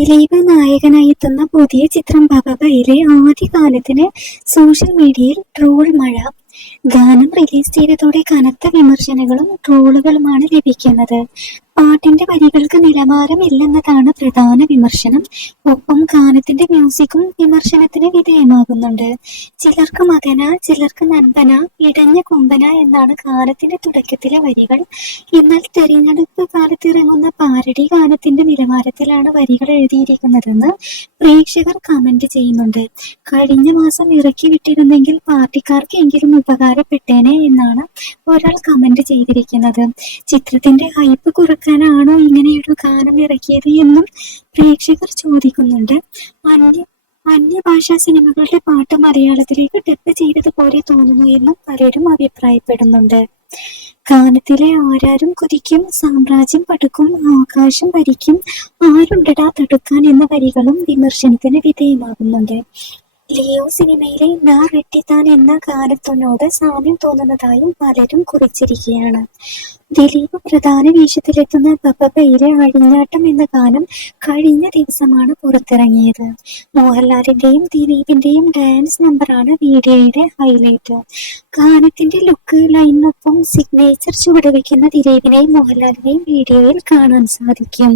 ദിലീപ് നായകനായി എത്തുന്ന പുതിയ ചിത്രം ബബബയിലെ ആദ്യ ഗാനത്തിന് സോഷ്യൽ മീഡിയയിൽ ട്രോൾ മഴ. ഗാനം റിലീസ് ചെയ്തതോടെ കനത്ത വിമർശനങ്ങളും ട്രോളുകളുമാണ് ലഭിക്കുന്നത്. പാട്ടിന്റെ വരികൾക്ക് നിലവാരമില്ലെന്നതാണ് പ്രധാന വിമർശനം. ഒപ്പം ഗാനത്തിന്റെ മ്യൂസിക്കും വിമർശനത്തിന് വിധേയമാകുന്നുണ്ട്. ചിലർക്ക് മകന, ചിലർക്ക് നൻപന, ഇടഞ്ഞ കൊമ്പന എന്നാണ് ഗാനത്തിന്റെ തുടക്കത്തിലെ വരികൾ. എന്നാൽ തെരഞ്ഞെടുപ്പ് കാലത്തിറങ്ങുന്ന പാരഡി ഗാനത്തിന്റെ നിലവാരത്തിലാണ് വരികൾ എഴുതിയിരിക്കുന്നതെന്ന് പ്രേക്ഷകർ കമന്റ് ചെയ്യുന്നുണ്ട്. കഴിഞ്ഞ മാസം ഇറക്കി വിട്ടിരുന്നെങ്കിൽ പാർട്ടിക്കാർക്ക് എങ്കിലും ഉപകാരപ്പെട്ടേനെ എന്നാണ് ഒരാൾ കമന്റ് ചെയ്തിരിക്കുന്നത്. ചിത്രത്തിന്റെ ഹൈപ്പ് കുറക്കാനാണോ ഇങ്ങനെയൊരു ഗാനം ഇറക്കിയത് എന്നും പ്രേക്ഷകർ ചോദിക്കുന്നുണ്ട്. അന്യഭാഷാ സിനിമകളുടെ പാട്ട് മലയാളത്തിലേക്ക് ഡബ് ചെയ്തതുപോലെ തോന്നുന്നു എന്നും പലരും അഭിപ്രായപ്പെടുന്നുണ്ട്. ഗാനത്തിലെ ആരാരും കുതിക്കും, സാമ്രാജ്യം പടുക്കും, ആകാശം ഭരിക്കും, ആരുണ്ടടാ തടുക്കാൻ എന്ന വരികളും വിമർശനത്തിന് വിധേയമാകുന്നുണ്ട്. ലിയോ സിനിമയിലെ നാ റെട്ടിത്താൻ എന്ന ഗാനത്തിനോട് സാമ്യം തോന്നുന്നതായും പലരും കുറിച്ചിരിക്കുകയാണ്. ദിലീപ് പ്രധാന വേഷത്തിലെത്തുന്ന ബബബയിലെ അഴിഞ്ഞാട്ടം എന്ന ഗാനം കഴിഞ്ഞ ദിവസമാണ് പുറത്തിറങ്ങിയത്. മോഹൻലാലിന്റെയും ദിലീപിന്റെയും ഡാൻസ് നമ്പറാണ് വീഡിയോയുടെ ഹൈലൈറ്റ്. ഗാനത്തിന്റെ ലുക്ക് ലൈനൊപ്പം സിഗ്നേച്ചർ ചുവടുവെക്കുന്ന ദിലീപിനെയും മോഹൻലാലിനെയും വീഡിയോയിൽ കാണാൻ സാധിക്കും.